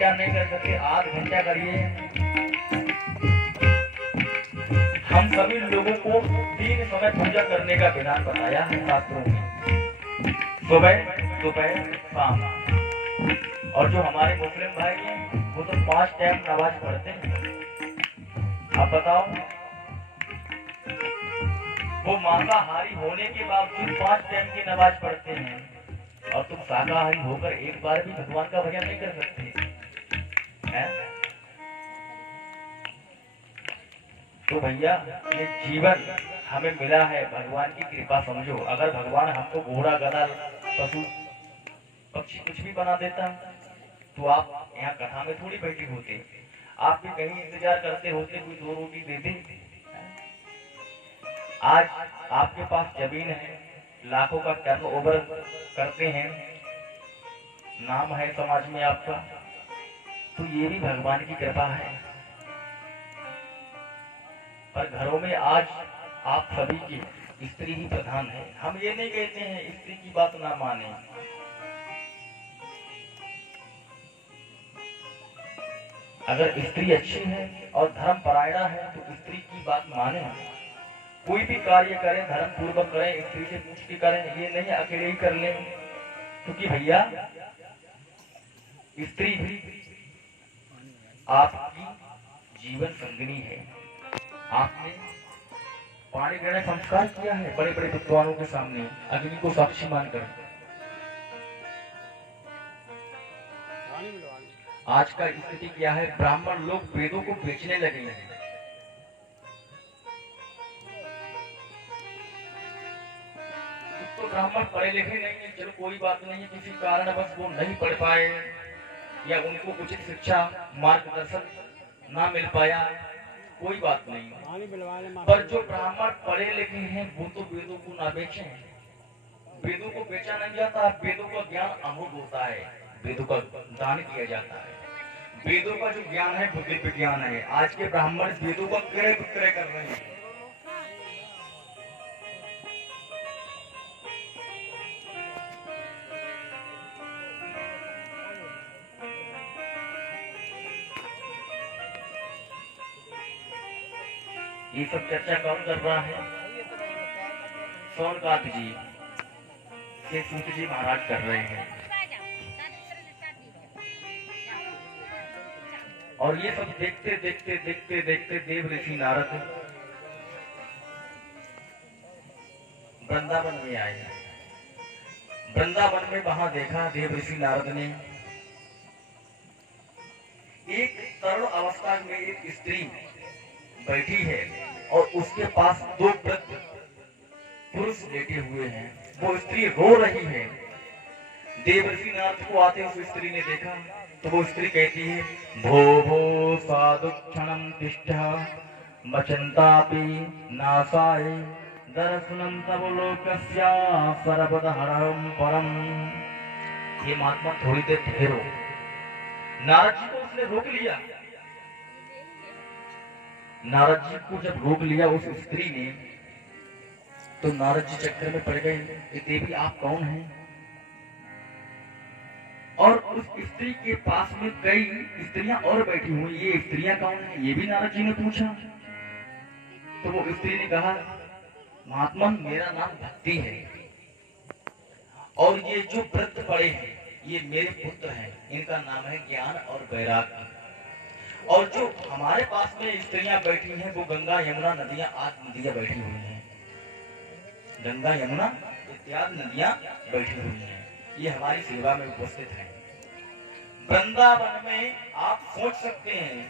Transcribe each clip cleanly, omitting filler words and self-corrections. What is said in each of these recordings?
घंटा नहीं कर सकते, आध घंटा करिए। हम सभी लोगों को 3 समय पूजा करने का विधान बताया है शास्त्रों में, सुबह, दोपहर, शाम। और जो हमारे मुस्लिम भाई हैं वो तो 5 टाइम नमाज पढ़ते हैं। अब बताओ, वो मांसाहारी होने के बावजूद 5 टाइम की नमाज पढ़ते हैं, और तुम शाकाहारी होकर एक बार भी भगवान का भजन नहीं कर सकते हैं? तो भैया, ये जीवन हमें मिला है, भगवान की कृपा समझो। अगर भगवान हमको घोड़ा, गधा, पशु, पक्षी कुछ भी बना देता तो आप यहाँ कथा में थोड़ी बैठे होते, आप भी कहीं इंतजार करते होते कोई 2 रोटी दे दे। आज आपके पास जमीन है, लाखों का टर्न ओवर करते हैं, नाम है समाज में आपका, तो ये भी भगवान की कृपा है। पर घरों में आज आप सभी की स्त्री ही प्रधान है। हम ये नहीं कहते हैं स्त्री की बात ना माने, अगर स्त्री अच्छी है और धर्म परायणा है तो स्त्री की बात माने। कोई भी कार्य करें धर्म पूर्वक करें, स्त्री से पूछ के करें, ये नहीं अकेले ही कर लें। क्योंकि भैया स्त्री भी आपकी जीवन संगिनी है। आपने पानी ग्रहण संस्कार किया है बड़े बड़े विद्वानों के सामने, अग्नि को साक्षी मानकर। आज का स्थिति क्या है, ब्राह्मण लोग वेदों को बेचने लगे हैं। तो ब्राह्मण पढ़े लिखे नहीं है, चलो कोई बात नहीं है, किसी कारण बस वो नहीं पढ़ पाए या उनको उचित शिक्षा मार्गदर्शन ना मिल पाया, कोई बात नहीं। पर जो ब्राह्मण पढ़े लिखे हैं वो तो वेदों को ना बेचें। वेदों को बेचा नहीं जाता, वेदों का ज्ञान अमूल्य होता है, वेदों का दान किया जाता है। वेदों का जो ज्ञान है वो दिव्य ज्ञान है। आज के ब्राह्मण वेदों का क्रय विक्रय कर रहे हैं। ये सब चर्चा कौन कर रहा है? सोनकांत जी के सूत जी महाराज कर रहे हैं। और ये सब देखते देखते देखते देखते देव ऋषि नारद वृंदावन में आए। वृंदावन में वहां देखा देव ऋषि नारद ने एक तरुण अवस्था में एक स्त्री बैठी है और उसके पास 2 वृद्ध पुरुष लेटे हुए हैं। वो स्त्री रो रही है। देव ऋषि नारद को आते उस स्त्री ने देखा तो वो स्त्री कहती है, भो भो साधु क्षणं तिष्ठ मचन्तापि नासाय दर्शनं तव लोकस्य सर्वदहरं परम। ये महात्मा थोड़ी देर ठहरो। नारद जी को उसने रोक लिया। नारद जी को जब रोक लिया उस स्त्री ने, तो नारद जी चक्कर में पड़ गए, ये देवी आप कौन हैं? और उस स्त्री के पास में कई स्त्रियां और बैठी हुई, ये स्त्रियां कौन हैं? ये भी नारद जी ने पूछा। तो वो स्त्री ने कहा, महात्मा मेरा नाम भक्ति है और ये जो वृद्ध पड़े हैं ये मेरे पुत्र हैं, इनका नाम है ज्ञान और वैराग्य। और जो हमारे पास में स्त्रियां बैठी हैं वो गंगा यमुना नदियां आदि नदियां बैठी हुई हैं। गंगा यमुना इत्यादि नदियां बैठी हुई हैं, ये हमारी सेवा में उपस्थित है। वृंदावन में आप सोच सकते हैं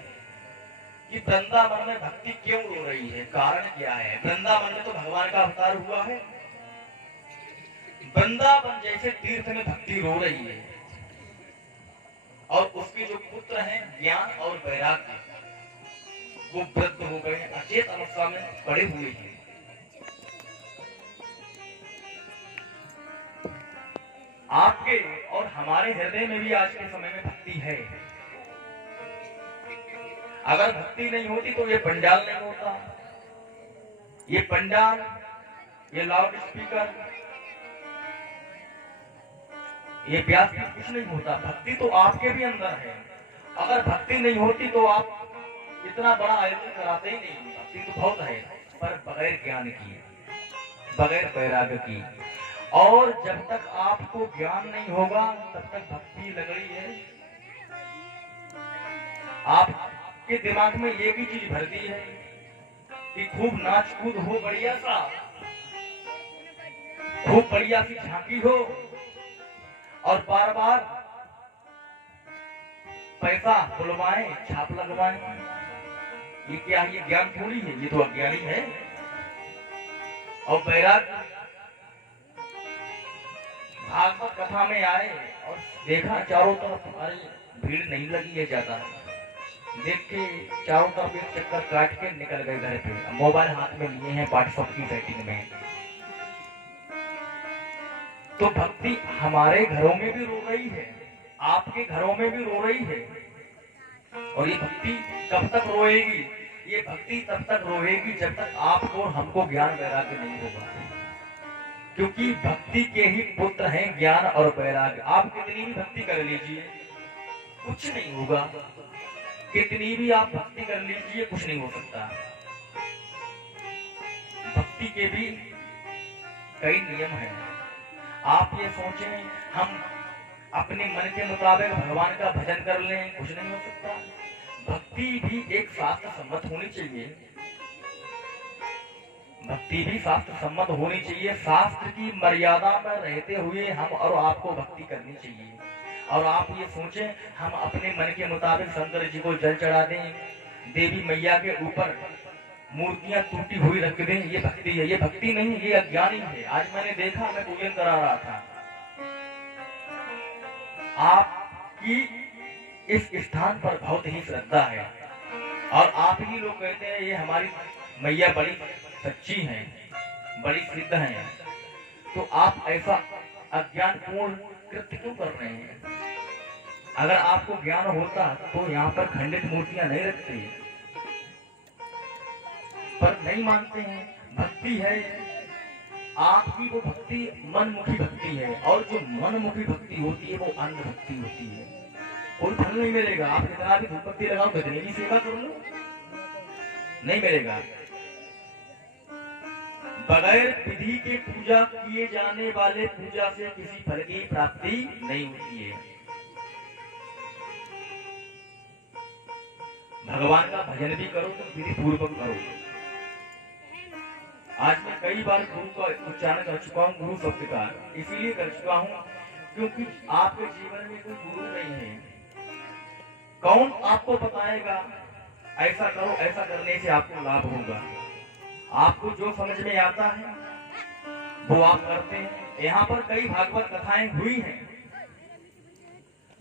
कि वृंदावन में भक्ति क्यों रो रही है, कारण क्या है? वृंदावन में तो भगवान का अवतार हुआ है। वृंदावन जैसे तीर्थ में भक्ति रो रही है और उसके जो पुत्र हैं ज्ञान और वैराग्य वो वृद्ध हो गए, अचेत अवस्था में पड़े हुए हैं। आपके और हमारे हृदय में भी आज के समय में भक्ति है। अगर भक्ति नहीं होती तो ये पंडाल नहीं होता, ये पंडाल, ये लाउड स्पीकर, ये व्यास कुछ नहीं होता। भक्ति तो आपके भी अंदर है अगर भक्ति नहीं होती तो आप इतना बड़ा आयोजन कराते ही नहीं। भक्ति तो बहुत है, पर बगैर ज्ञान की, बगैर वैराग्य की। और जब तक आपको ज्ञान नहीं होगा तब तक भक्ति लग रही है। आपके दिमाग में एक ही चीज भर दी है कि खूब नाच कूद हो, बढ़िया सा, खूब बढ़िया सी झांकी हो, और बार बार पैसा बुलवाएं, छाप लगवाएं। ये क्या है? ये ज्ञान थोड़ी है, ये तो अज्ञानी है। और बैराग भागवत कथा में आए और देखा चारों तरफ, अरे भीड़ नहीं लगी है ज्यादा, देख के चारों तरफ एक चक्कर काट के निकल गए घर पे। मोबाइल हाथ में लिए हैं, व्हाट्सएप की सेटिंग में। तो भक्ति हमारे घरों में भी रो रही है, आपके घरों में भी रो रही है। और ये भक्ति कब तक रोएगी? ये भक्ति तब तक रोएगी जब तक आपको हमको ज्ञान वैराग्य नहीं होगा। क्योंकि भक्ति के ही पुत्र हैं ज्ञान और वैराग्य। आप कितनी भी भक्ति कर लीजिए कुछ नहीं होगा, कितनी भी आप भक्ति कर लीजिए कुछ नहीं हो सकता। भक्ति के भी कई नियम हैं। आप ये सोचें हम अपने मन के मुताबिक भगवान का भजन कर लें, कुछ नहीं हो सकता। भक्ति भी एक शास्त्र सम्मत होनी चाहिए, भक्ति भी शास्त्र सम्मत होनी चाहिए। शास्त्र की मर्यादा में रहते हुए हम और आपको भक्ति करनी चाहिए। और आप ये सोचें हम अपने मन के मुताबिक शंकर जी को जल चढ़ा दें, देवी मैया के ऊपर मूर्तियां टूटी हुई रख दें, ये भक्ति है? ये भक्ति नहीं, ये अज्ञानी है। आज मैंने देखा, मैं पूजन करा रहा था, आपकी इस स्थान पर बहुत ही श्रद्धा है और आप ही लोग कहते हैं ये हमारी मैया बड़ी सच्ची हैं, बड़ी सिद्ध हैं। तो आप ऐसा अज्ञानपूर्ण कृत्य क्यों कर रहे हैं? अगर आपको ज्ञान होता तो यहाँ पर खंडित मूर्तियां नहीं रखते, पर नहीं मानते हैं। भक्ति है आपकी, वो भक्ति मनमुखी भक्ति है। और जो मनमुखी भक्ति होती है वो अंध भक्ति होती है। कोई फल नहीं मिलेगा, आप कितना भी धूप बत्ती लगाओ, कितनी भी सेवा कर लो, नहीं मिलेगा। बगैर विधि के पूजा किए जाने वाले पूजा से किसी फल की प्राप्ति नहीं होती है। भगवान का भजन भी करो तो विधि पूर्वक करो। आज मैं कई बार गुरु का उच्चारण कर चुका हूँ, गुरु शब्द का इसीलिए कर चुका हूँ क्योंकि आपके जीवन में कोई गुरु नहीं है। कौन आपको बताएगा ऐसा करो, ऐसा करने से आपको लाभ होगा? आपको जो समझ में आता है वो आप करते हैं। यहाँ पर कई भागवत कथाएं हुई हैं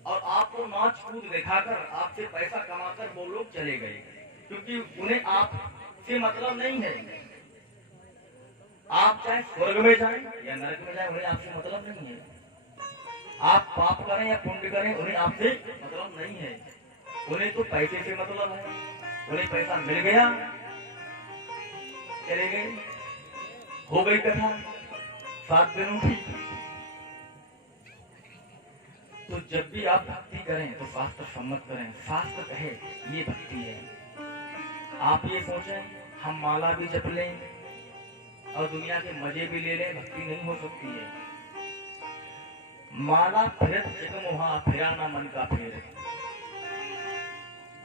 और आपको नाच कूद दिखाकर आपसे पैसा कमाकर वो लोग चले गए, क्योंकि उन्हें आपसे मतलब नहीं है। आप चाहे स्वर्ग में जाएं या नरक में जाएं, उन्हें आपसे मतलब नहीं है। आप पाप करें या पुण्य करें, उन्हें आपसे मतलब नहीं है। उन्हें तो पैसे से मतलब है। उन्हें पैसा मिल गया, चले गए, हो गई कथा 7 दिनों की। तो जब भी आप भक्ति करें तो शास्त्र सम्मत करें। शास्त्र कहे ये भक्ति है। आप ये सोचें हम माला भी जप लें और दुनिया के मजे भी ले लें, भक्ति नहीं हो सकती है। माला फिरत जग मोहा, फिरा ना मन का फेर।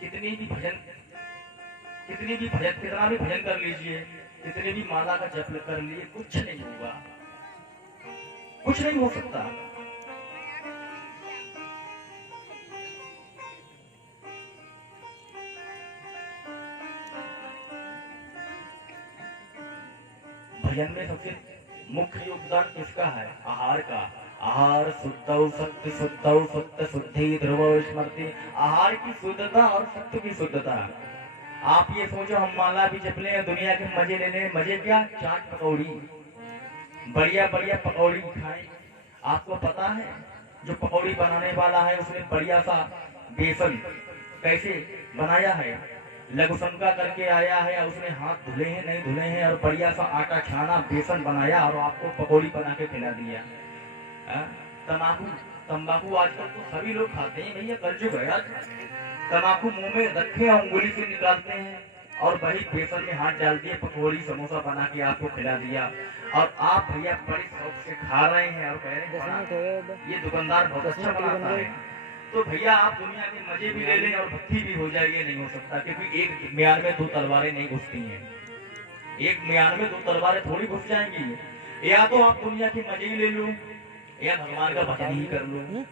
कितनी भी भजन कितना भी भजन कर लीजिए, कितने भी माला का जप कर लिए, कुछ नहीं होगा, कुछ नहीं हो सकता। भजन में सबसे मुख्य योगदान किसका है? आहार का। आहार शुद्धौ सत्य शुद्धौ सत्य शुद्धि ध्रुवो स्मृति। आहार की शुद्धता और सत्य की शुद्धता। आप ये सोचो हम माला भी जप लें, दुनिया के मजे ले लें। मजे क्या? चाट पकौड़ी, बढ़िया बढ़िया पकौड़ी खाएं। आपको पता है जो पकौड़ी बनाने वाला है उसने बढ़िया सा बेसन कैसे बनाया है? लघु शंका करके आया है, उसने हाथ धुले हैं नहीं धुले हैं और बढ़िया सा आटा छाना, बेसन बनाया और आपको पकौड़ी बना के खिला दिया। तम्बाकू तंबाकू आजकल तो सभी लोग खाते हैं भैया, कलयुग है आज। तंबाकू मुंह में रखे उंगली से निकालते हैं और वही बेसन में हाथ डाल दिए, पकौड़ी समोसा बना के आपको खिला दिया और आप भैया बड़ी शौक से खा रहे हैं और कह रहे हैं ये दुकानदार बहुत अच्छा बनाता है। तो भैया आप दुनिया के मजे भी ले लें और भक्ति भी हो जाए, ये नहीं हो सकता, क्योंकि एक म्यान में दो तलवारें नहीं घुसती हैं। एक म्यान में दो तलवारें थोड़ी घुस जाएंगी। या तो आप दुनिया के मजे ही ले लो या भगवान का भजन ही कर लो।